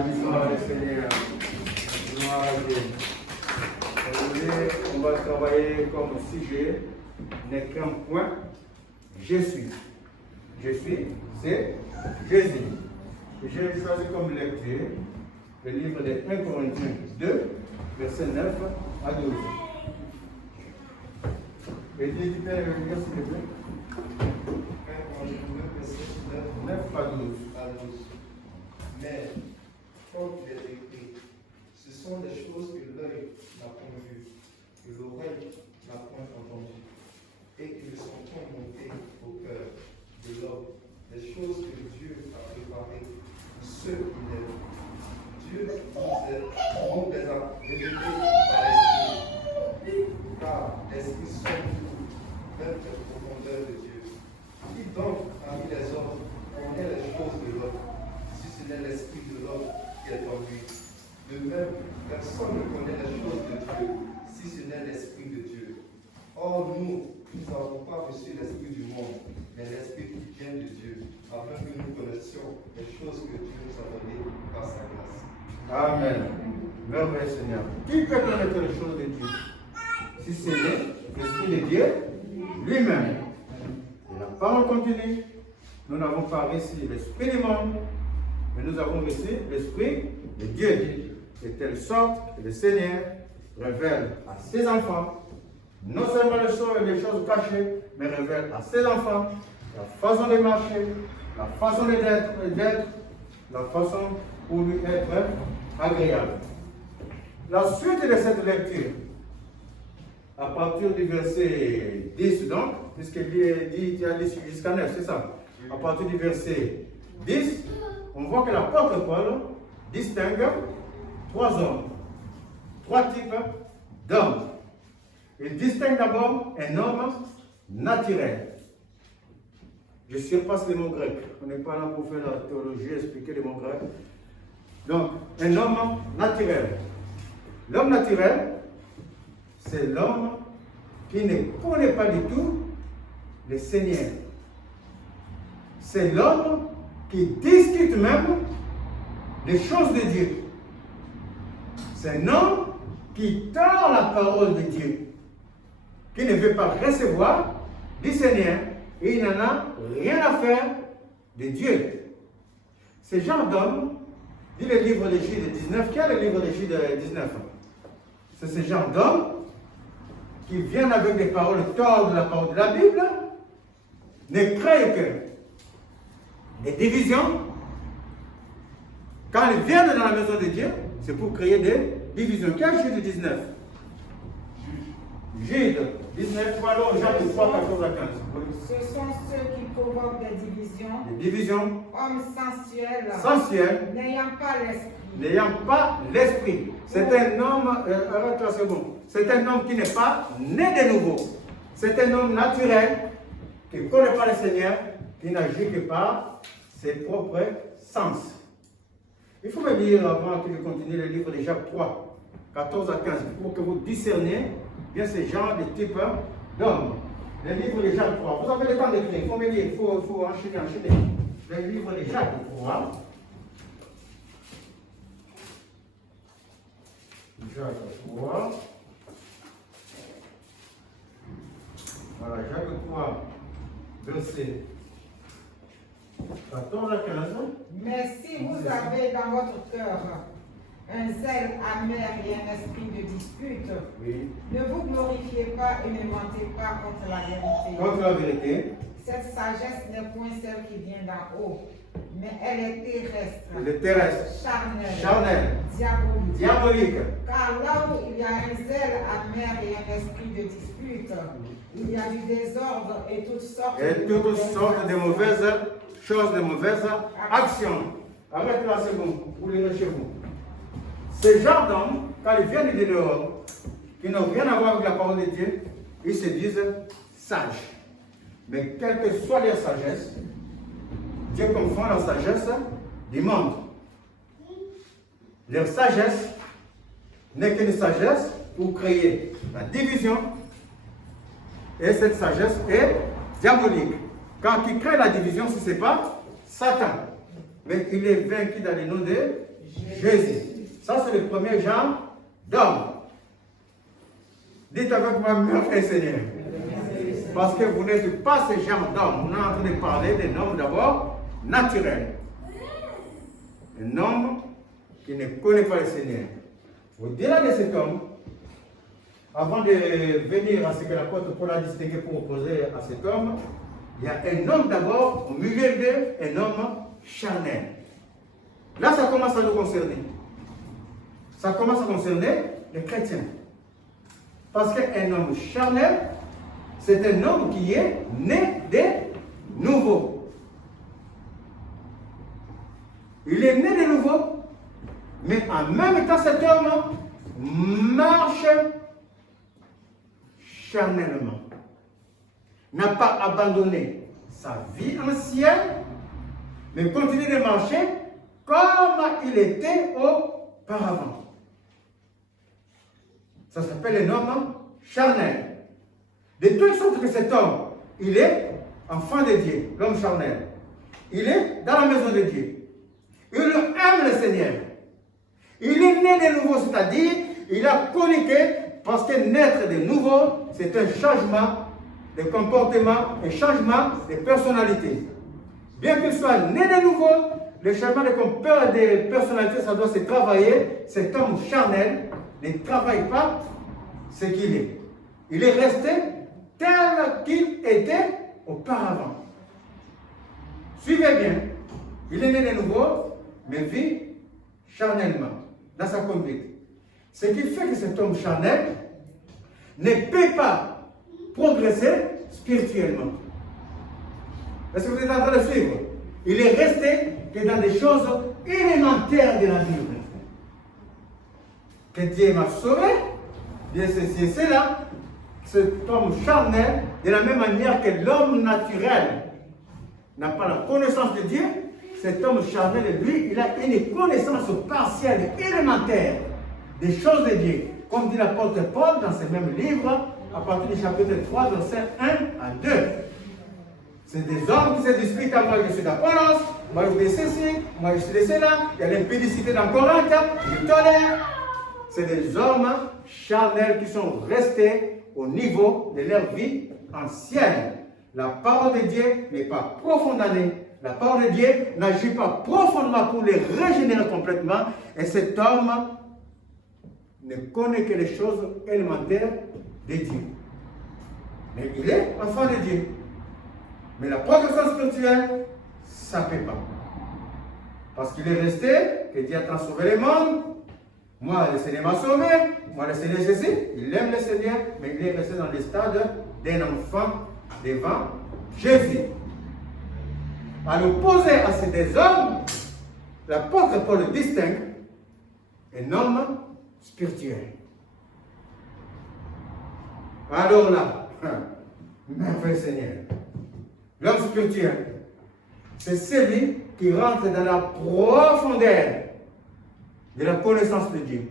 Bénissons le Seigneur. Gloire à Dieu. Aujourd'hui, on va travailler comme sujet n'est qu'un point. Je suis. Je suis, c'est Jésus. J'ai choisi comme lecture le livre de 1 Corinthiens 2, versets 9 à 12. Et dis, tu peux lire s'il te plaît. 1 Corinthiens 2, verset 9 à 12. Mais, comme il est écrit, ce sont des choses que l'œil n'a point vues, que l'oreille n'a point entendues, et qui ne sont point montées au cœur de l'homme, des choses que Dieu a préparées pour ceux qui l'aiment. Dieu nous les a révélées par l'Esprit, car l'Esprit sonde tout, même les profondeurs de Dieu. Qui donc, parmi les hommes, connaît les choses de l'homme, si ce n'est l'Esprit de l'homme qui est en lui? De même, personne ne connaît les choses de Dieu, si ce n'est l'Esprit de Dieu. Or, nous n'avons pas reçu l'Esprit du monde, mais l'Esprit qui vient de Dieu, afin que nous connaissions les choses que Dieu nous a données par sa grâce. Amen. Merveilleux Seigneur. Qui peut connaître les choses de Dieu? Si c'est l'Esprit de Dieu lui-même. Et la parole continue. Nous n'avons pas reçu l'Esprit du monde, mais nous avons reçu l'Esprit de Dieu. De telle sorte que le Seigneur révèle à ses enfants, non seulement les choses cachées, mais révèle à ses enfants la façon de marcher, la façon d'être, la façon pour lui être agréable. La suite de cette lecture, à partir du verset 10 donc, puisqu'il dit jusqu'à 9, c'est ça. À partir du verset 10, on voit que l'apôtre Paul distingue trois hommes, trois types d'hommes. Il distingue d'abord un homme naturel. Je surpasse les mots grecs. On n'est pas là pour faire la théologie, expliquer les mots grecs. Donc, un homme naturel. L'homme naturel, c'est l'homme qui ne connaît pas du tout le Seigneur. C'est l'homme qui discute même des choses de Dieu. C'est un homme qui tord la parole de Dieu, qui ne veut pas recevoir du Seigneur et il n'en a rien à faire de Dieu. Ce genre d'homme, dit le livre de Jude 19, quel est le livre de Jude 19? C'est ce genre d'homme qui vient avec des paroles tordues de la parole de la Bible, ne crée que des divisions. Quand ils viennent dans la maison de Dieu, c'est pour créer des divisions. Quel est Jude 19? Jude 19, voilà, Jacques 3, 14 à 15. Ce sont ceux qui provoquent des divisions. Des divisions. Hommes sensuels. Sensuels. N'ayant pas l'esprit. N'ayant pas l'esprit. C'est un homme, arrête là, c'est bon. C'est un homme qui n'est pas né de nouveau. C'est un homme naturel qui ne connaît pas le Seigneur, qui n'agit que par ses propres sens. Il faut me lire avant que je continue le livre de Jacques 3, 14 à 15, pour que vous discerniez bien ce genre de type d'homme. Le livre de Jacques 3, vous avez le temps d'écrire, il faut me lire, il faut enchaîner. Le livre de Jacques 3. Jacques 3. Voilà, Jacques 3, verset 14 à 15. Mais si vous avez dans votre cœur un zèle amer et un esprit de dispute, Oui. ne vous glorifiez pas et ne mentez pas contre la vérité. Contre la vérité. Cette sagesse n'est point celle qui vient d'en haut, mais elle est terrestre, Le terrestre, charnelle, diabolique. diabolique. Car là où il y a un zèle amer et un esprit de dispute, il y a du désordre et toutes sortes de mauvaises choses, de mauvaises actions. Arrête là, c'est bon, vous lirez chez vous. Ces gens d'hommes, quand ils viennent de dehors, qui n'ont rien à voir avec la parole de Dieu, ils se disent sages. Mais quelle que soit leur sagesse, Dieu confond la sagesse du monde. Leur sagesse n'est qu'une sagesse pour créer la division. Et cette sagesse est diabolique. Quand il crée la division, ce n'est pas Satan. Mais il est vaincu dans le nom de Jésus. Ça, c'est le premier genre d'homme. Dites avec moi, merci Seigneur. Parce que vous n'êtes pas ce genre d'homme. On est en train de parler d'un homme d'abord naturel. Un homme qui ne connaît pas le Seigneur. Au-delà de cet homme, avant de venir à ce que l'apôtre Paul a distingué pour opposer à cet homme, il y a un homme d'abord, au milieu d'eux, un homme charnel. Là, ça commence à nous concerner. Ça commence à concerner les chrétiens. Parce qu'un homme charnel, c'est un homme qui est né de nouveau. Il est né de nouveau, mais en même temps, cet homme marche charnellement. N'a pas abandonné sa vie ancienne, mais continue de marcher comme il était auparavant. Ça s'appelle un homme charnel. De telle sorte que cet homme, il est enfant de Dieu, l'homme charnel. Il est dans la maison de Dieu. Il aime le Seigneur. Il est né de nouveau, c'est-à-dire, il a connu que, parce que naître de nouveau, c'est un changement de comportement, un changement de personnalité. Bien qu'il soit né de nouveau, le changement de personnalité, ça doit se travailler. Cet homme charnel ne travaille pas ce qu'il est. Il est resté tel qu'il était auparavant. Suivez bien. Il est né de nouveau, mais vit charnellement, dans sa conduite. Ce qui fait que cet homme charnel ne peut pas progresser spirituellement. Est-ce que vous êtes en train de suivre? Il est resté que dans des choses élémentaires de la vie. Que Dieu m'a sauvé, bien ceci et cela, cet homme charnel, de la même manière que l'homme naturel n'a pas la connaissance de Dieu, cet homme charnel, lui, il a une connaissance partielle, élémentaire des choses de Dieu. Comme dit l'apôtre Paul dans ce même livre, à partir du chapitre 3, versets 1 à 2. C'est des hommes qui se disputent à moi, je suis d'Apollos, moi je suis ceci, moi je suis de cela, il y a l'impudicité dans Corinthe, je tolère. C'est des hommes charnels qui sont restés au niveau de leur vie ancienne. La parole de Dieu n'est pas profonde en eux. La parole de Dieu n'agit pas profondément pour les régénérer complètement. Et cet homme ne connaît que les choses élémentaires de Dieu. Mais il est enfant de Dieu. Mais la progression spirituelle, ça ne peut pas. Parce qu'il est resté, que Dieu a transformé le monde. Moi, le Seigneur m'a sauvé. Moi, le Seigneur, je sais. Il aime le Seigneur, mais il est resté dans le stade d'un enfant devant Jésus. À l'opposé à ces deux hommes, l'apôtre Paul distingue un homme spirituel. Alors là, merveilleux Seigneur, l'homme spirituel, c'est celui qui rentre dans la profondeur de la connaissance de Dieu.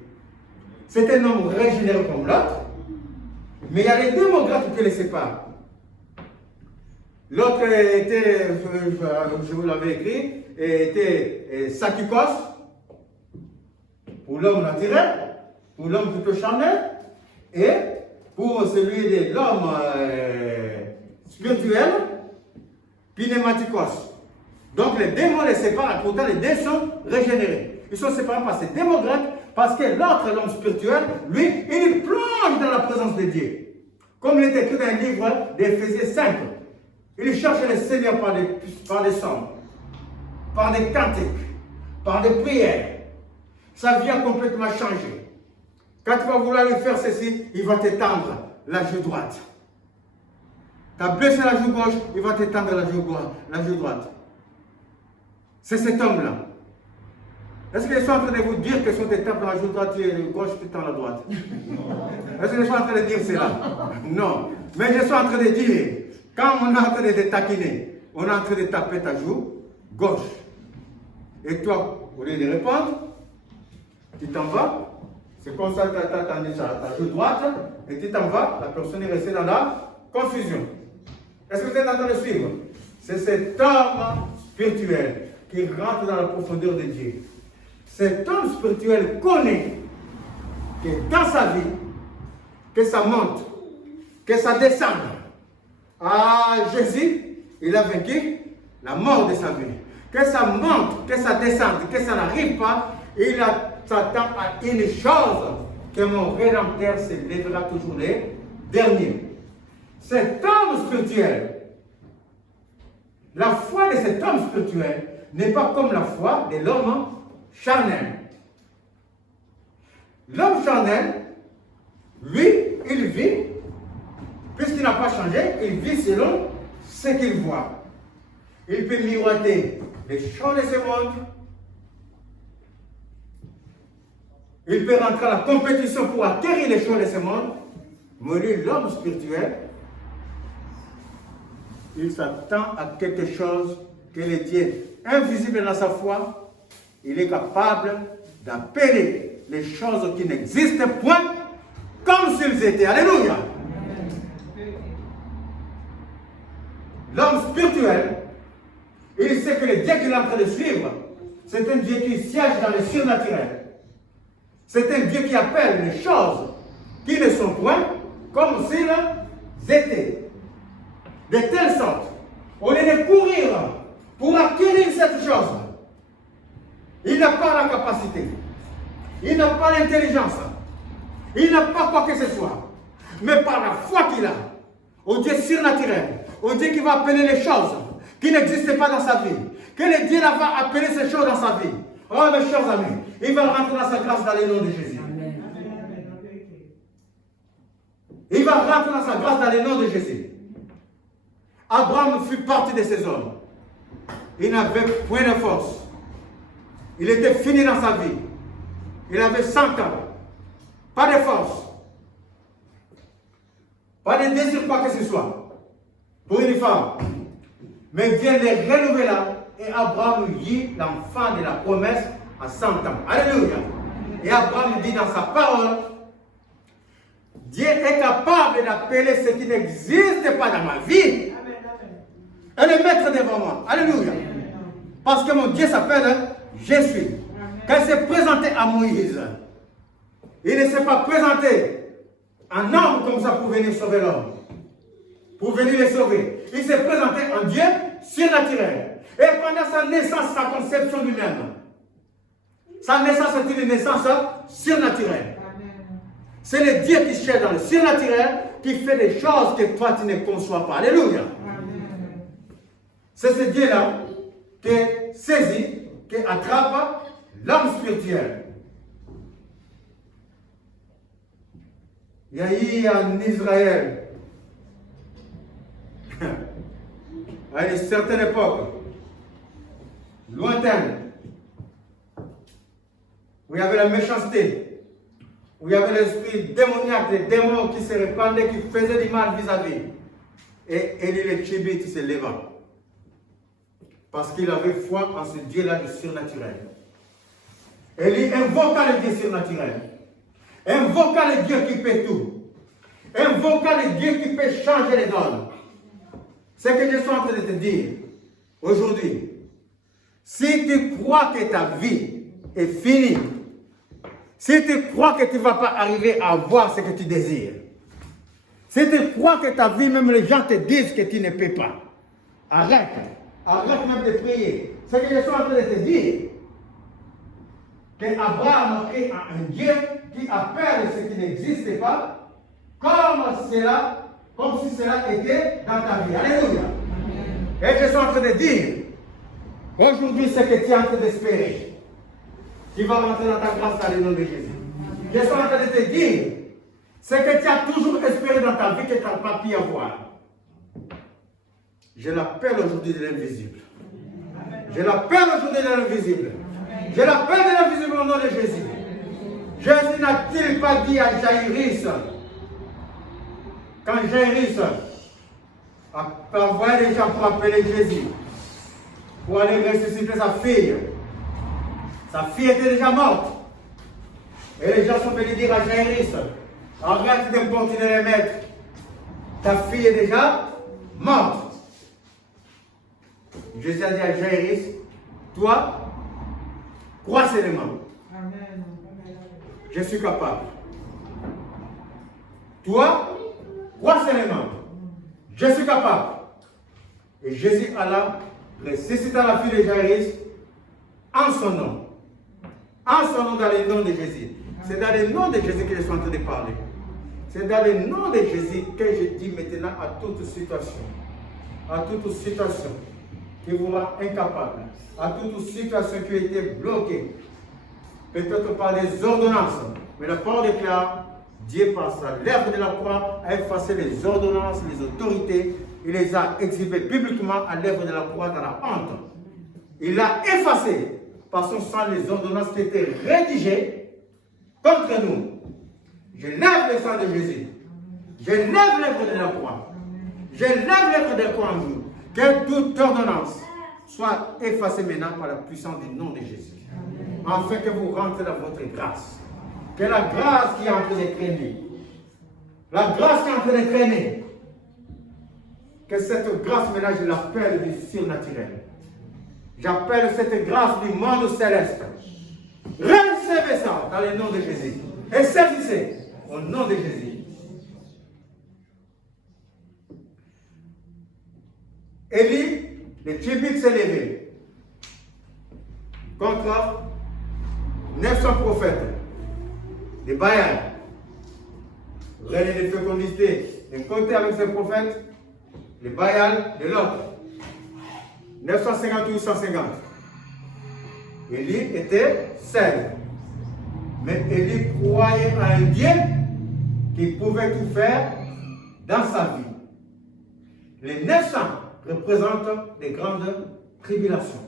C'est un homme régénéré comme l'autre, mais il y a les démographes qui les séparent. L'autre était, je vous l'avais écrit, était Sakikos, pour l'homme naturel, pour l'homme plutôt charnel, et pour celui de l'homme spirituel, Pneumatikos. Donc les démons les séparent, pourtant les deux sont régénérés. Ils sont séparés par ces démons grecs, parce que l'autre, l'homme spirituel, lui, il plonge dans la présence de Dieu. Comme il est écrit dans un livre d'Éphésiens 5. Il cherche le Seigneur par des chants, par des cantiques, par des prières. Sa vie a complètement changé. Quand tu vas vouloir lui faire ceci, il va t'étendre la joue droite. Tu as blessé la joue gauche, il va t'étendre la joue droite. C'est cet homme-là. Est-ce que je suis en train de vous dire que si on t'étape dans la joue droite, tu es gauche, tu tends la droite? Est-ce que je suis en train de dire cela? Non. Mais je suis en train de dire, quand on est en train de te taquiner, on est en train de taper ta joue gauche. Et toi, au lieu de répondre, tu t'en vas. C'est comme ça que tu as tendu ta joue droite. Et tu t'en vas. La personne est restée dans la confusion. Est-ce que vous êtes en train de suivre? C'est cet homme spirituel qui rentre dans la profondeur de Dieu. cet homme spirituel connaît que dans sa vie, que ça monte, que ça descende. Ah, Jésus, il a vaincu la mort de sa vie. Que ça monte, que ça descende, que ça n'arrive pas, il s'attend à une chose, que mon Rédempteur se lèvera toujours les derniers. Cet homme spirituel, la foi de cet homme spirituel n'est pas comme la foi de l'homme charnel. L'homme charnel, lui, il vit, puisqu'il n'a pas changé, il vit selon ce qu'il voit. Il peut miroiter les choses de ce monde. Il peut rentrer à la compétition pour acquérir les choses de ce monde. Mais lui, l'homme spirituel, il s'attend à quelque chose que le Dieu invisible dans sa foi, il est capable d'appeler les choses qui n'existent point comme s'ils étaient. Alléluia. L'homme spirituel, il sait que le Dieu qu'il est en train de suivre, c'est un Dieu qui siège dans le surnaturel. C'est un Dieu qui appelle les choses qui ne sont point comme s'ils étaient. De telle sorte, au lieu de courir pour acquérir cette chose, il n'a pas la capacité, il n'a pas l'intelligence, il n'a pas quoi que ce soit, mais par la foi qu'il a, au Dieu surnaturel, au Dieu qui va appeler les choses qui n'existent pas dans sa vie, que le Dieu là va appeler ces choses dans sa vie. Oh mes chers amis, il va rentrer dans sa grâce dans le nom de Jésus. Il va rentrer dans sa grâce dans le nom de Jésus. Abraham fut partie de ces hommes. Il n'avait point de force. Il était fini dans sa vie. Il avait 100 ans. Pas de force. Pas de désir quoi que ce soit. Pour une femme. Mais Dieu les renouvela et Abraham eut l'enfant de la promesse à 100 ans. Alléluia. Et Abraham dit dans sa parole, Dieu est capable d'appeler ce qui n'existe pas dans ma vie et le mettre devant moi. Alléluia. Parce que mon Dieu s'appelle Jésus. Quand il s'est présenté à Moïse, il ne s'est pas présenté en homme comme ça pour venir sauver l'homme. Pour venir les sauver. Il s'est présenté en Dieu surnaturel. Et pendant sa naissance, sa conception lui-même, sa naissance est une naissance surnaturelle. C'est le Dieu qui cherche dans le surnaturel qui fait des choses que toi tu ne conçois pas. Alléluia. C'est ce Dieu-là qui saisit, qui attrape l'homme spirituel. Il y a eu en Israël, à une certaine époque, lointaine, où il y avait la méchanceté, où il y avait l'esprit démoniaque, des démons qui se répandaient, qui faisaient du mal vis-à-vis. Et Élie le Tchibite se leva. Parce qu'il avait foi en ce Dieu-là du surnaturel. Élie invoqua le Dieu surnaturel. Invoqua le Dieu qui peut tout. Invoqua le Dieu qui peut changer les donnes. C'est ce que je suis en train de te dire aujourd'hui. Si tu crois que ta vie est finie, si tu crois que tu ne vas pas arriver à avoir ce que tu désires, si tu crois que ta vie, même les gens te disent que tu ne peux pas, arrête. Arrête même de prier. Ce que je suis en train de te dire, que Abraham est un Dieu qui appelle ce qui n'existe pas, comme si cela était dans ta vie. Alléluia. Et je suis en train de dire, aujourd'hui, ce que tu es en train d'espérer, tu vas rentrer dans ta grâce dans le nom de Jésus. Je suis en train de te dire, ce que tu as toujours espéré dans ta vie, que tu n'as pas pu avoir. Je l'appelle aujourd'hui de l'invisible. Je l'appelle aujourd'hui de l'invisible. Je l'appelle de l'invisible au nom de Jésus. Jésus n'a-t-il pas dit à Jaïrus, quand Jaïrus a envoyé les gens pour appeler Jésus, pour aller ressusciter sa fille était déjà morte. Et les gens sont venus dire à Jaïrus, arrête de continuer les maîtres, ta fille est déjà morte. Jésus a dit à Jaïrus, toi, crois seulement. Amen. Je suis capable. Toi, crois seulement. Je suis capable. Et Jésus alla ressuscita la fille de Jairus en son nom. En son nom, dans le nom de Jésus. C'est dans le nom de Jésus que je suis en train de parler. C'est dans le nom de Jésus que je dis maintenant à toute situation. À toute situation qui vous rend incapable. À toute situation qui a été bloquée. Peut-être par les ordonnances. Mais la parole déclare, Dieu par sa l'œuvre de la croix a effacé les ordonnances, les autorités. Il les a exhibées publiquement à l'œuvre de la croix dans la honte. Il a effacé par son sang les ordonnances qui étaient rédigées contre nous. Je lève le sang de Jésus. Je lève l'œuvre de la croix. Je lève l'œuvre de la croix en vous. Que toute ordonnance soit effacée maintenant par la puissance du nom de Jésus. Afin que vous rentrez dans votre grâce. Que la grâce qui est en train de traîner, la grâce qui est en train de traîner, que cette grâce maintenant je l'appelle du surnaturel. J'appelle cette grâce du monde céleste. Recevez ça dans le nom de Jésus. Et saisissez au nom de Jésus. Élie, le tribut s'est levé contre 900 prophètes de Baal. Reine de fécondité, de côté avec ces prophètes, le Baal de l'autre. 950 ou 850. Élie était seul. Mais Élie croyait à un Dieu qui pouvait tout faire dans sa vie. Les 900 représentent des grandes tribulations.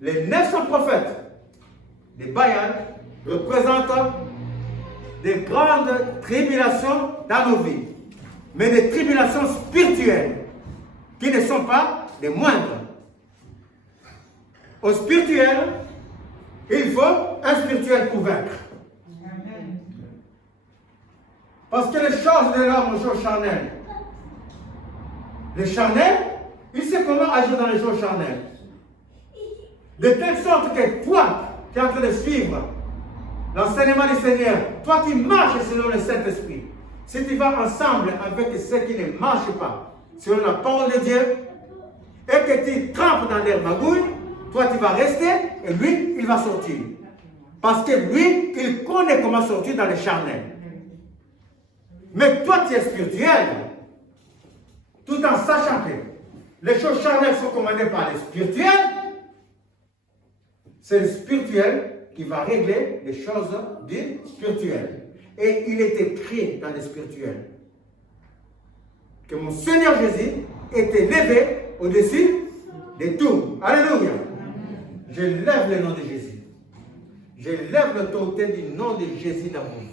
Les 900 prophètes de Baal représentent des grandes tribulations dans nos vies, mais des tribulations spirituelles qui ne sont pas les moindres. Au spirituel, il faut un spirituel pour vaincre. Parce que les choses de l'homme sont charnelles. Les charnels, il sait comment agir dans les choses charnelles. De telle sorte que toi, qui es en train de suivre l'enseignement du Seigneur, toi qui marches selon le Saint-Esprit, si tu vas ensemble avec ceux qui ne marchent pas selon la parole de Dieu, et que tu trempes dans l'air magouille, toi tu vas rester et lui, il va sortir. Parce que lui, il connaît comment sortir dans les charnels. Mais toi, tu es spirituel, tout en sachant que les choses charnelles sont commandées par les spirituels. C'est le spirituel qui va régler les choses du spirituel. Et il est écrit dans le spirituel que mon Seigneur Jésus était levé au-dessus de tout. Alléluia. Je lève le nom de Jésus. Je lève l'autorité du nom de Jésus dans vos vies.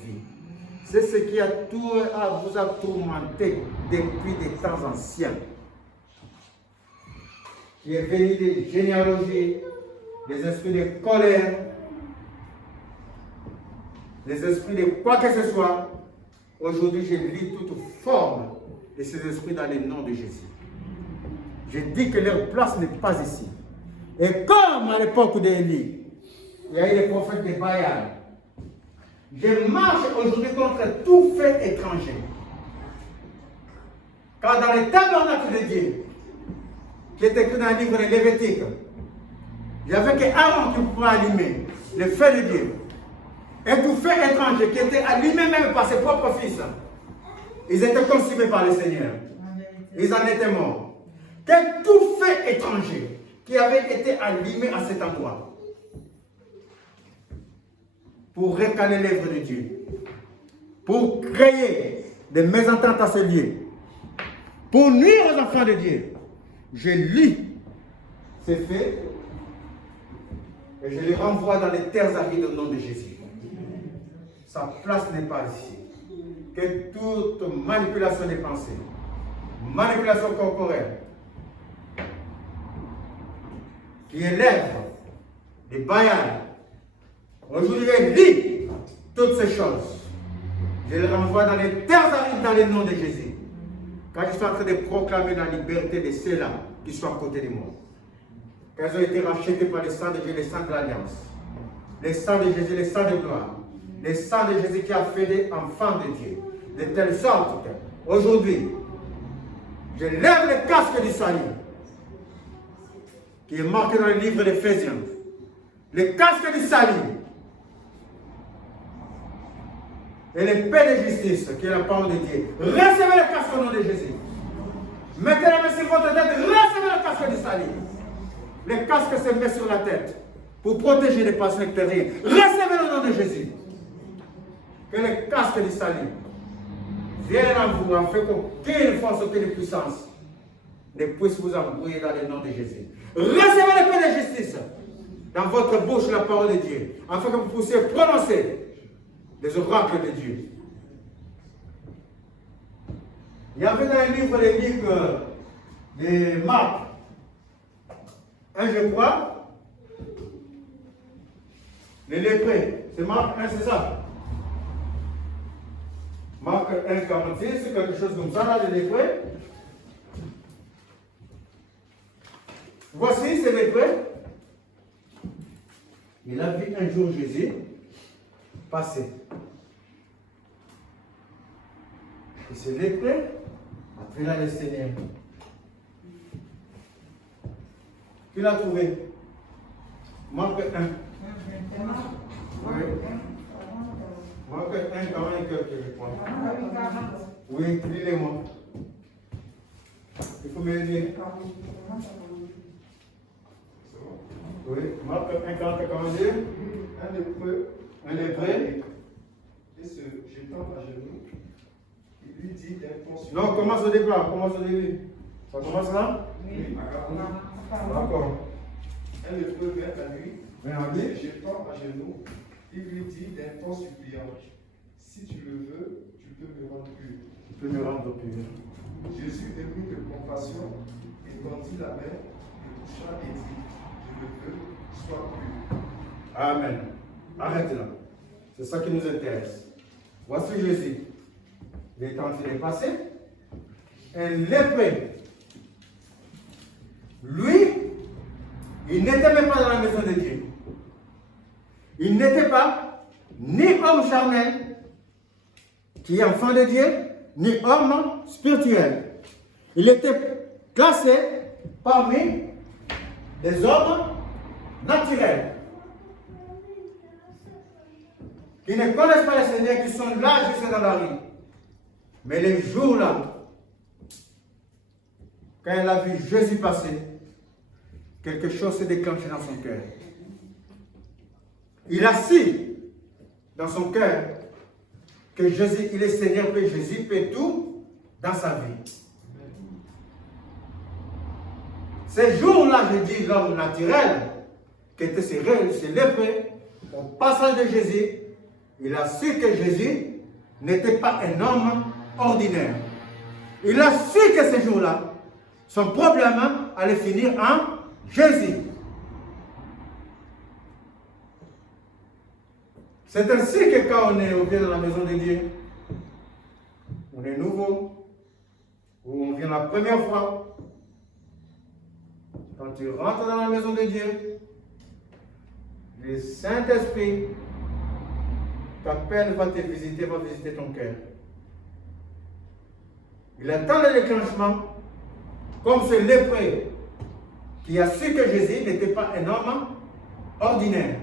C'est ce qui vous a tourmenté depuis des temps anciens. Qui est venu des généalogies, des esprits de colère, des esprits de quoi que ce soit. Aujourd'hui, je lis toute forme de ces esprits dans le nom de Jésus. Je dis que leur place n'est pas ici. Et comme à l'époque d'Élie, il y a eu les prophètes de Baal, je marche aujourd'hui contre tout fait étranger. Car dans le tabernacle de Dieu, qui est écrit dans le livre de Lévitique, il n'y avait qu'Aaron qui pouvait allumer le feu de Dieu. Et tout fait étranger qui était allumé même par ses propres fils, ils étaient consumés par le Seigneur. Ils en étaient morts. Que tout fait étranger qui avait été allumé à cet endroit pour recaler l'œuvre de Dieu, pour créer des mésententes à ce lieu, pour nuire aux enfants de Dieu. Je lis ces faits et je les renvoie dans les terres arides au nom de Jésus. Sa place n'est pas ici. Que toute manipulation des pensées, manipulation corporelle, qui élève des Baal, aujourd'hui je lis toutes ces choses. Je les renvoie dans les terres arides dans le nom de Jésus. Quand je suis en train de proclamer la liberté de ceux-là qui sont à côté de moi. Qu'elles ont été rachetées par le sang de Dieu, le sang de l'Alliance. Le sang de Jésus, le sang de gloire. Le sang de Jésus qui a fait des enfants de Dieu. De telle sorte qu'aujourd'hui, je lève le casque du salut qui est marqué dans le livre d'Éphésiens. Le casque du salut et l'épée de justice qui est la parole de Dieu. Recevez le casque au nom de Jésus. Mettez la main sur votre tête, recevez le casque du salut. Le casque se met sur la tête pour protéger les passions extérieures. Recevez le nom de Jésus. Que le casque du salut vienne en vous afin qu'aucune force, aucune puissance ne puisse vous embrouiller dans le nom de Jésus. Recevez l'épée de justice dans votre bouche, la parole de Dieu, afin que vous puissiez prononcer les oracles de Dieu. Il y avait dans un livre de Marc, je crois, les lépreux. C'est Marc 1, c'est ça? Marc 1, 46, c'est quelque chose comme ça, là, les lépreux. Voici ces lépreux. Il a vu un jour Jésus passer. Et ce lépreux a pris là le Seigneur. Qui l'a trouvé? Marc 1. Oui. Marc 1, 40 et quelques, je crois. Oui, lisez-moi. Il faut me le dire. Oui, Marc 1, 40 et 42. Un lépreux. Et se jetant à genoux, il lui dit d'un ton sur... Non, commence au départ, commence au début. Ça commence là? Oui, D'accord. un lépreux vint à lui, Oui. se jetant à genoux, il lui dit d'un ton suppliant, si tu le veux, tu peux me rendre pur. Tu peux me rendre pur. Jésus, ému de compassion, étendit la main, le toucha et dit, je le veux, sois pur. Amen. Arrête là. C'est ça qui nous intéresse. Voici Jésus. Il est en train de passer. Un lépreux. Lui, il n'était même pas dans la maison de Dieu. Il n'était pas ni homme charnel, qui est enfant de Dieu, ni homme spirituel. Il était classé parmi des hommes naturels, qui ne connaissent pas le Seigneur, qui sont là juste dans la rue. Mais les jours-là, quand il a vu Jésus passer, quelque chose s'est déclenché dans son cœur. Il a su dans son cœur que Jésus, il est Seigneur, que Jésus fait tout dans sa vie. Ces jours-là, je dis l'homme naturel, qui était ce lépreux, au passage de Jésus, il a su que Jésus n'était pas un homme ordinaire. Il a su que ce jour-là, son problème allait finir en Jésus. C'est ainsi que quand on vient dans la maison de Dieu, on est nouveau, ou on vient la première fois, quand tu rentres dans la maison de Dieu, le Saint-Esprit t'appelle, va te visiter, va visiter ton cœur. Il attend le déclenchement, comme ce lépreux qui a su que Jésus n'était pas un homme ordinaire.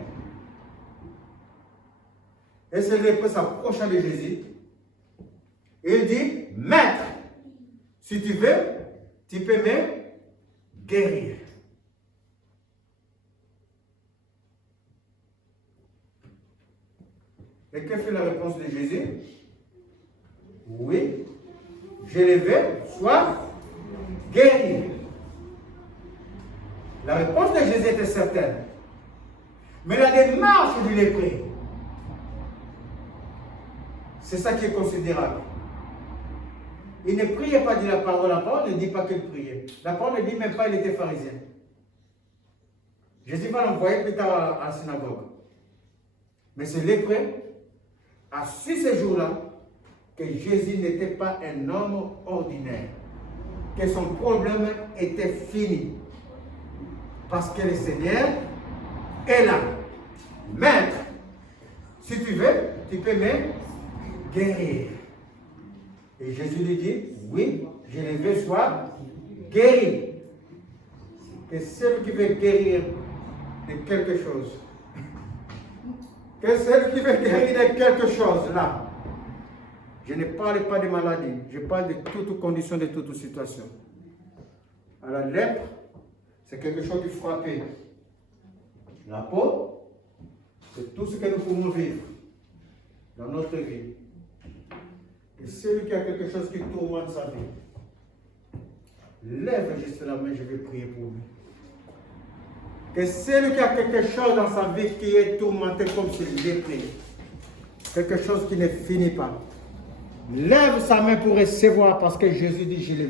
Et ce lépreux s'approcha de Jésus et il dit, Maître, si tu veux, tu peux me guérir. Et que fait la réponse de Jésus? Oui, je le veux, sois guéri. La réponse de Jésus était certaine. Mais la démarche du lépreux, c'est ça qui est considérable. Il ne priait pas, dit la parole ne dit pas qu'il priait. La parole ne dit même pas qu'il était pharisien. Jésus va l'envoyer plus tard à la synagogue. Mais ce lépreux a su ce jour-là que Jésus n'était pas un homme ordinaire, que son problème était fini. Parce que le Seigneur est là. Maître, si tu veux, tu peux me guérir. Et Jésus lui dit, oui, je le veux, soit guéri. Et celui qui veut guérir de quelque chose, que celui qui veut guérir de quelque chose, là, je ne parle pas de maladie, je parle de toute condition, de toute situation. À la lèpre, c'est quelque chose qui frappe la peau, c'est tout ce que nous pouvons vivre dans notre vie. Et celui qui a quelque chose qui tourmente sa vie, lève juste la main, je vais prier pour lui. Que celui qui a quelque chose dans sa vie qui est tourmenté comme s'il lépré, quelque chose qui ne finit pas, lève sa main pour recevoir parce que Jésus dit, je le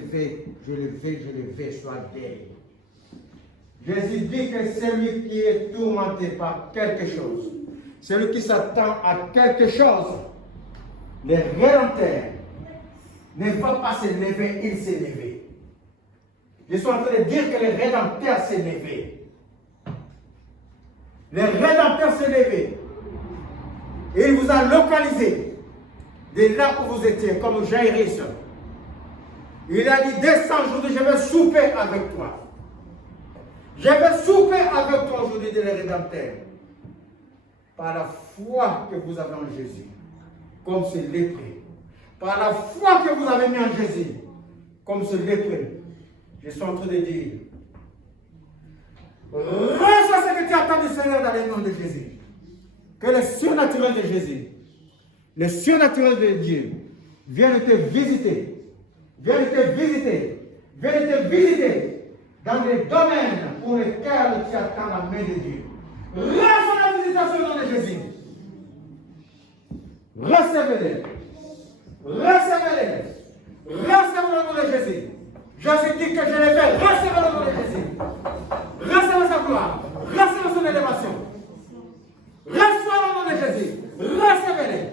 vais, sois guéri. Jésus dit que celui qui est tourmenté par quelque chose, celui qui s'attend à quelque chose, le Rédempteur ne va pas se lever, il s'est levé. Je suis en train de dire que le Rédempteur s'est levé. Le Rédempteur s'est levé. Et il vous a localisé de là où vous étiez, comme Jairus. Il a dit, descends aujourd'hui, je vais souper avec toi. Je vais souper avec toi aujourd'hui, dit le Rédempteur. Par la foi que vous avez en Jésus, comme ce lépré. Par la foi que vous avez mis en Jésus, comme ce lépré. Je suis en train de dire, reçois ce que tu attends du Seigneur dans le nom de Jésus. Que le surnaturel de Jésus, le surnaturel de Dieu, vienne te visiter. Vienne te visiter. Vienne te visiter dans les domaines pour lesquels tu attends la main de Dieu. Reçois la visitation au nom de Jésus. Recevez-les. Recevez-les. Recevez-le au nom de Jésus. Jésus dit que je les fais. Recevez-le au nom de Jésus. Recevez sa gloire. Recevez son élévation. Reçois le nom de Jésus. Recevez-les.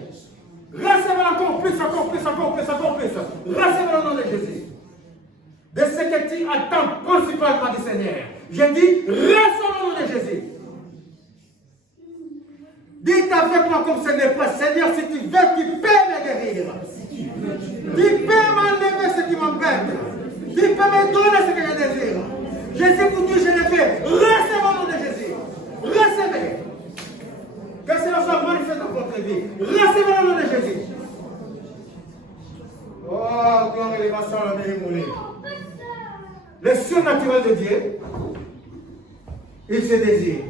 Recevez-le encore plus, encore plus, encore plus, encore plus. Recevez le nom de Jésus. De ce que tu attends principalement du Seigneur. Je dis, reçois le nom de Jésus. Dites avec moi comme ce n'est pas, Seigneur, si tu veux, tu peux me guérir. Tu peux m'enlever ce qui m'embête. Tu peux me donner ce que je désire. Jésus vous dit, je le fais. Recevez le nom de Jésus. Recevez. Que cela soit manifesté dans votre vie. Recevez le nom de Jésus. Oh, gloire et élévation à la le surnaturel de Dieu, il se désire.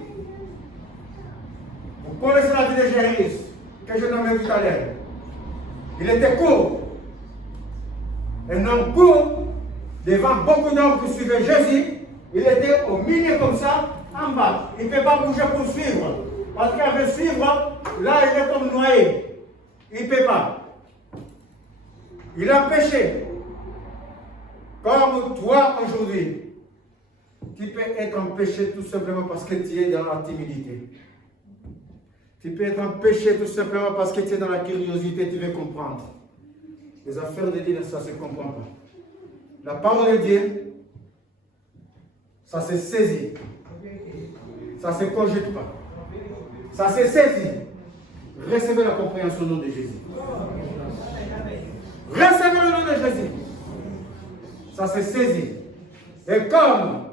Vous connaissez la vie de Jairus, que je nommais tout à l'heure. Il était court. Un homme court, devant beaucoup d'hommes qui suivaient Jésus. Il était au milieu comme ça, en bas. Il ne peut pas bouger pour suivre. Parce qu'il veut suivre, là il est comme noyé. Il ne peut pas. Il a péché. Comme toi aujourd'hui. Tu peux être en péché tout simplement parce que tu es dans la timidité. Tu peux être en péché tout simplement parce que tu es dans la curiosité, tu veux comprendre. Les affaires de Dieu, ça ne se comprend pas. La parole de Dieu, ça se saisit. Ça ne se cogite pas. Ça se saisit. Recevez la compréhension au nom de Jésus. Recevez le nom de Jésus. Ça se saisit. Et comme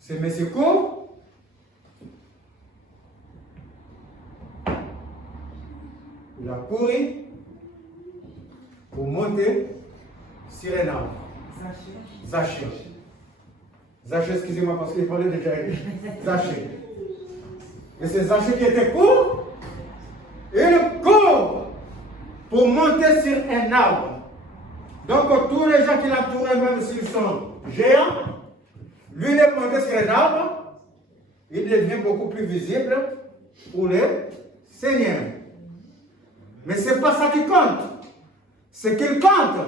c'est monsieur court, il a couru pour monter sur un arbre. Zachée. Zachée, excusez-moi parce qu'il parlait de Jairus. Zachée. Et c'est Zachée qui était court. Il court pour monter sur un arbre. Donc tous les gens qui l'entouraient, même s'ils sont géants, lui il est monté sur un arbre, il devient beaucoup plus visible pour les seigneurs. Mais ce n'est pas ça qui compte. Ce qu'il compte,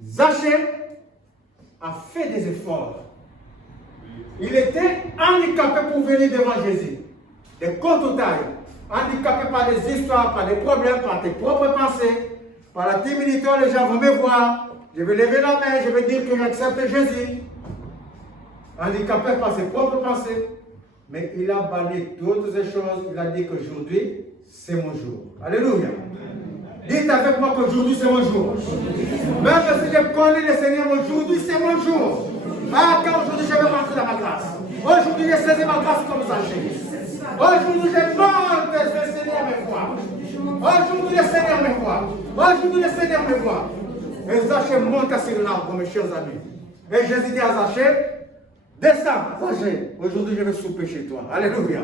Zachée a fait des efforts. Il était handicapé pour venir devant Jésus. De courte taille, handicapé par des histoires, par des problèmes, par tes propres pensées, par la timidité, les gens vont me voir. Je vais lever la main, je vais dire que j'accepte Jésus. Handicapé par ses propres pensées. Mais il a banni toutes ces choses. Il a dit qu'aujourd'hui, c'est mon jour. Alléluia. Dites avec moi qu'aujourd'hui, c'est mon jour. Même si je connais le Seigneur, aujourd'hui, c'est mon jour. Ah, car aujourd'hui, je vais rentrer dans ma grâce. Aujourd'hui, j'ai saisi ma grâce comme sachet. Aujourd'hui, je demande que le Seigneur me voie. Aujourd'hui, le Seigneur me voit. Aujourd'hui, le Seigneur me voit. Et Zachée monte sur l'arbre, mes chers amis. Et Jésus dit à Zachée, descends, Zachée, aujourd'hui je vais souper chez toi. Alléluia.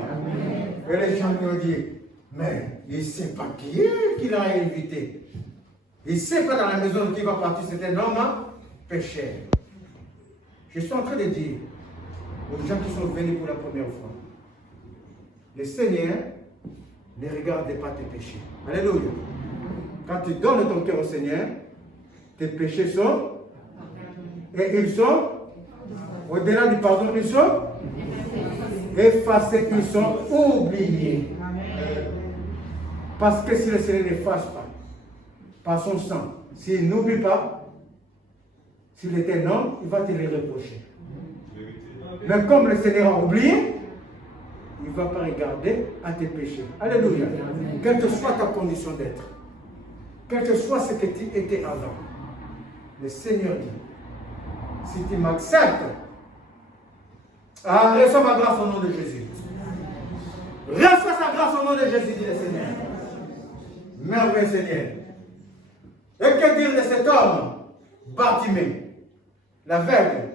Et les gens lui ont dit, mais il ne sait pas qui est qu'il a invité. Il sait que dans la maison qui va partir, c'est un homme pécheur. Je suis en train de dire aux gens qui sont venus pour la première fois, le Seigneur ne regarde pas tes péchés. Alléluia. Quand tu donnes ton cœur au Seigneur, tes péchés sont, et ils sont, au-delà du pardon, ils sont effacés, ils sont oubliés. Parce que si le Seigneur n'efface pas, par son sang, s'il n'oublie pas, s'il est un homme, il va te les reprocher. Mais comme le Seigneur a oublié, il ne va pas regarder à tes péchés. Alléluia. Quelle que soit ta condition d'être, quel que soit ce que tu étais avant, le Seigneur dit, si tu m'acceptes, reçois ma grâce au nom de Jésus. Reçois sa grâce au nom de Jésus, dit le Seigneur. Merveilleux Seigneur. Et que dire de cet homme, Bartimée, l'aveugle?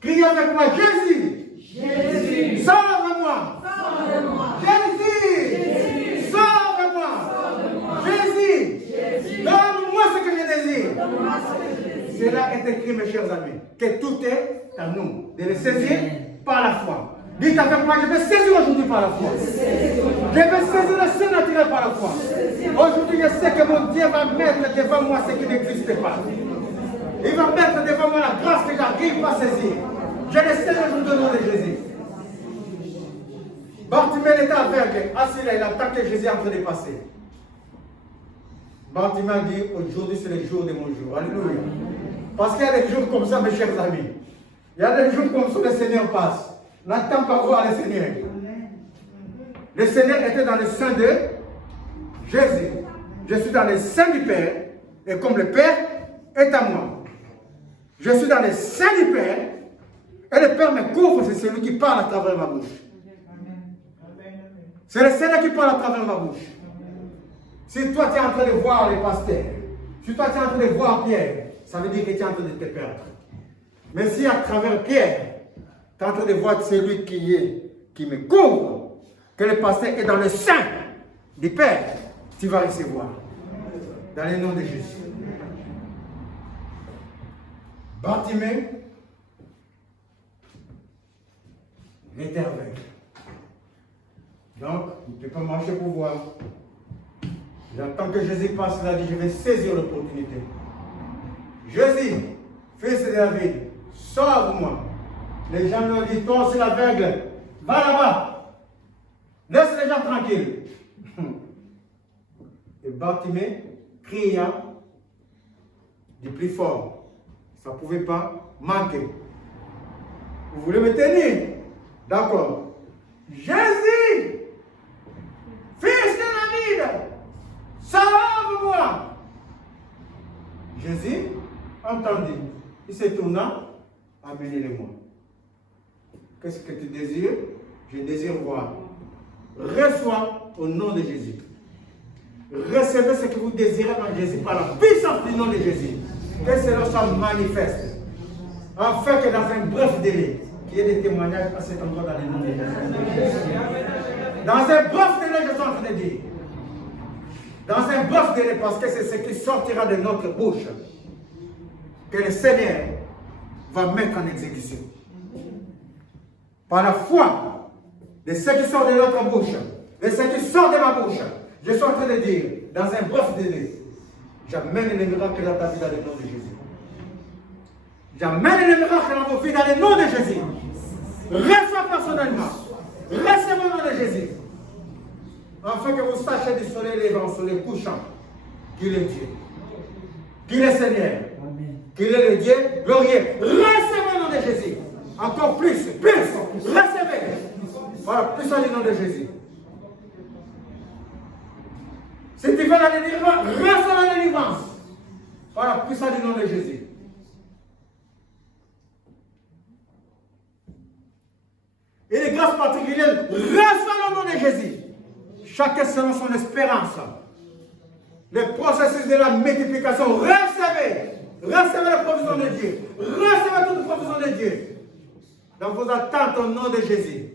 Criez avec moi, Jésus! Jésus! Sauve-moi! Sauve-moi! Jésus! Jésus! Sauve-moi! Jésus! Jésus! Donne-moi ce que je désire! Cela est écrit, mes chers amis, que tout est à nous, de le saisir par la foi. Dites avec moi, je vais saisir aujourd'hui par la foi. Je vais saisir le Saint naturel par la foi. Aujourd'hui, je sais que mon Dieu va mettre devant moi ce qui n'existe pas. Il va mettre devant moi la grâce que j'arrive pas à saisir. Je le sais aujourd'hui au nom de Jésus. Bartimée était aveugle, assis là, il attend que Jésus est en train de passer. Bartimée dit, aujourd'hui c'est le jour de mon jour. Alléluia. Parce qu'il y a des jours comme ça, mes chers amis. Il y a des jours comme ça, le Seigneur passe. N'attends pas voir le Seigneur. Le Seigneur était dans le sein de Jésus. Je suis dans le sein du Père. Et comme le Père est à moi. Je suis dans le sein du Père. Et le Père me couvre. C'est celui qui parle à travers ma bouche. C'est le Seigneur qui parle à travers ma bouche. Si toi tu es en train de voir les pasteurs, si toi tu es en train de voir Pierre, ça veut dire que tu es en train de te perdre. Mais si à travers Pierre, tu es en train de voir celui qui me couvre, que le pasteur est dans le sein du Père, tu vas recevoir. Dans le nom de Jésus. Bartimée, il était aveugle. Donc, il ne peut pas marcher pour voir. J'attends que Jésus passe, il a dit, je vais saisir l'opportunité. Jésus, fils de David, sauve-moi. Les gens lui ont dit, toi c'est l'aveugle, va là-bas. Laisse les gens tranquilles. Et Bartimée cria du plus fort. Ça ne pouvait pas manquer. Vous voulez me tenir? D'accord. Jésus, fils de David, sauve-moi. Jésus entendit. Il se tourna, amenez-le-moi. Qu'est-ce que tu désires? Je désire voir. Reçois au nom de Jésus. Recevez ce que vous désirez en Jésus par la puissance du nom de Jésus. Que cela soit manifeste. Afin que dans un bref délai, qu'il y ait des témoignages à cet endroit dans le nom de Jésus. Dans un bref délai, je suis en train de dire. Dans un bref délai, parce que c'est ce qui sortira de notre bouche que le Seigneur va mettre en exécution. Par la foi de ce qui sort de notre bouche, de ce qui sort de ma bouche, je suis en train de dire, dans un bref délai, j'amène les miracles dans ta vie dans le nom de Jésus. J'amène les miracles dans vos vies dans le nom de Jésus. Reçois personnellement. Recevez au nom de Jésus. Afin que vous sachiez du soleil levant au soleil couchant qu'il est Dieu. Qu'il est Seigneur. Qu'il est le Dieu glorieux. Recevez au nom de Jésus. Encore plus. Recevez. Voilà, plus dans le nom de Jésus. Si tu veux la délivrance, reçois la délivrance. Voilà, plus dans le nom de Jésus. Et les grâces particulières, reçois le nom de Jésus. Chacun selon son espérance. Le processus de la multiplication, recevez la provision de Dieu. Recevez toute provision de Dieu. Dans vos attentes au nom de Jésus.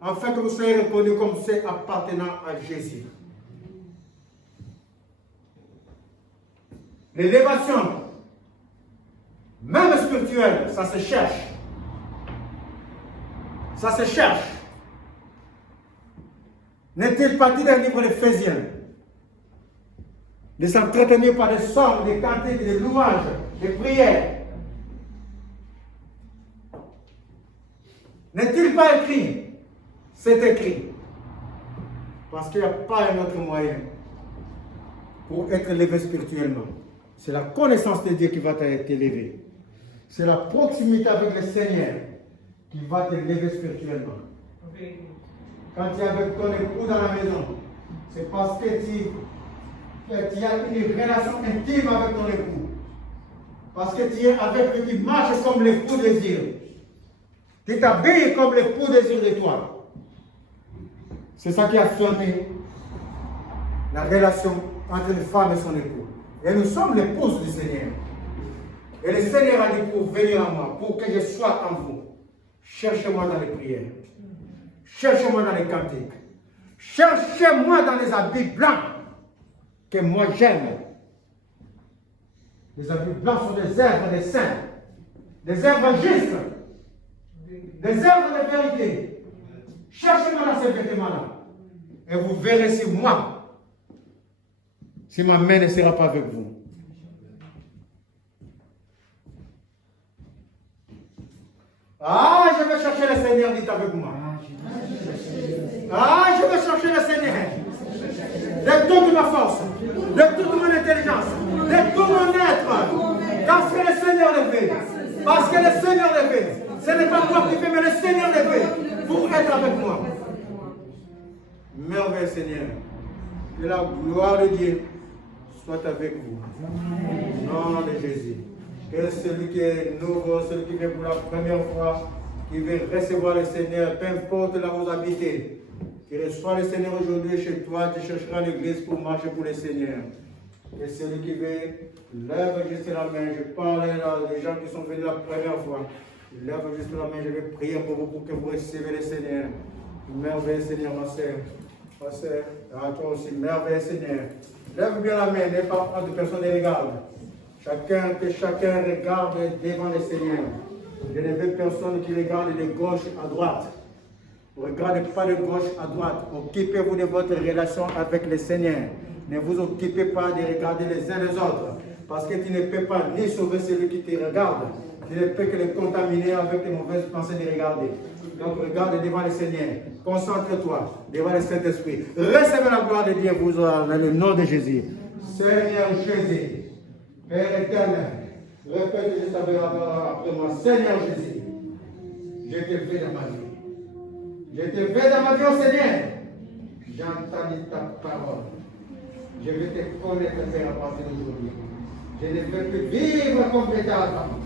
Afin que vous soyez reconnus comme ceux appartenant à Jésus. L'élévation, même spirituelle, ça se cherche. Ça se cherche. N'est-il pas dit dans le livre d'Éphésiens de s'entretenir par des sorts, des cantiques, des louanges, des prières? N'est-il pas écrit? C'est écrit. Parce qu'il n'y a pas un autre moyen pour être élevé spirituellement. C'est la connaissance de Dieu qui va t'élever. C'est la proximité avec le Seigneur qui va t'élever spirituellement. Quand tu es avec ton époux dans la maison, c'est parce que tu as une relation intime avec ton époux. Parce que tu es avec lui qui marche comme l'époux désire. Tu t'habilles comme l'époux désire de toi. C'est ça qui a fermé la relation entre une femme et son époux. Et nous sommes l'épouse du Seigneur. Et le Seigneur a dit pour venir à moi, pour que je sois en vous. Cherchez-moi dans les prières. Cherchez-moi dans les cantiques. Cherchez-moi dans les habits blancs que moi j'aime. Les habits blancs sont des œuvres des saints, des œuvres justes, des œuvres de vérité. Cherchez-moi dans ces vêtements-là. Et vous verrez si moi, si ma main ne sera pas avec vous. Ah, je vais chercher le Seigneur, dites avec moi. Ah, je vais chercher le Seigneur. De toute ma force, de toute mon intelligence, de tout mon être. Parce que le Seigneur le fait. Parce que le Seigneur le fait. Ce n'est pas moi qui fais, mais le Seigneur le fait. Pour être avec moi. Merveilleux Seigneur. Que la gloire de Dieu soit avec vous. Au nom de Jésus. Que celui qui est nouveau, celui qui vient pour la première fois, qui veut recevoir le Seigneur, peu importe là où vous habitez, qui reçoit le Seigneur aujourd'hui chez toi, tu chercheras l'église pour marcher pour le Seigneur. Et celui qui veut, lève juste la main. Je parle là des gens qui sont venus la première fois. Lève juste la main, je vais prier pour vous pour que vous receviez le Seigneur. Merveilleux Seigneur, ma soeur. Ma soeur, à toi aussi, merveilleux Seigneur. Lève bien la main, n'aie pas honte de personne ne regarde. Que chacun regarde devant le Seigneur. Je ne veux personne qui regarde de gauche à droite. Ne regardez pas de gauche à droite. Occupez-vous de votre relation avec le Seigneur. Ne vous occupez pas de regarder les uns les autres. Parce que tu ne peux pas ni sauver celui qui te regarde. Tu ne peux que le contaminer avec les mauvaises pensées de regarder. Donc regarde devant le Seigneur. Concentre-toi devant le Saint-Esprit. Recevez la gloire de Dieu vous dans le nom de Jésus. Seigneur Jésus. Père éternel, répète juste après moi, Seigneur Jésus, je te veux dans ma vie. Je te veux dans ma vie, oh Seigneur. J'ai entendu ta parole. Je veux te connaître, Père, à partir d'aujourd'hui. Je ne veux plus vivre comme j'étais avant.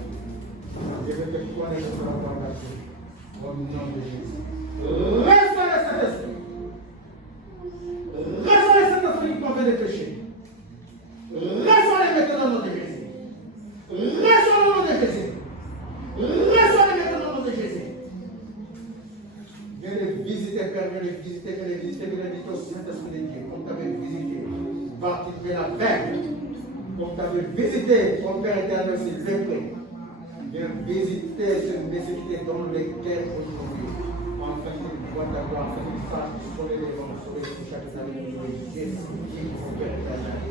Je veux te connaître sur la parole. Au nom de Jésus. Reçois le Saint-Esprit. Reçois le Saint-Esprit qui convient de pécher. Reçois-les maintenant au nom de Jésus. Reçois le nom de Jésus. Reçois-les maintenant au nom de Jésus. Viens les visiter, Père, viens les visiter, viens les visiter, viens les visiter au Saint-Esprit de Dieu, comme tu avais visité. Baptiser la paix, comme tu avais visité, mon Père éternel, s'il te plaît. Viens visiter cette nécessité dans les cœurs aujourd'hui. Enfin, qu'il voit ta gloire, afin qu'il sache sauver les gens, sauver les chaque année, Jésus, mon Père éternel.